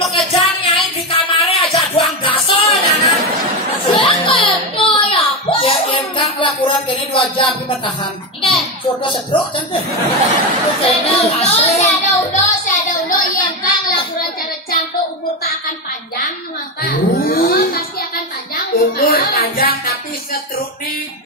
mekejang nyai di kamarnya aja doang daso ya kan. Sekepo ya. Ya engkang kelakuran kini 2 jam bertahan. Oke. Foto sedruk cantik. Saya udah yang kang laporan cara campur umur tak akan panjang maka pasti akan panjang Umur panjang tapi setruk nih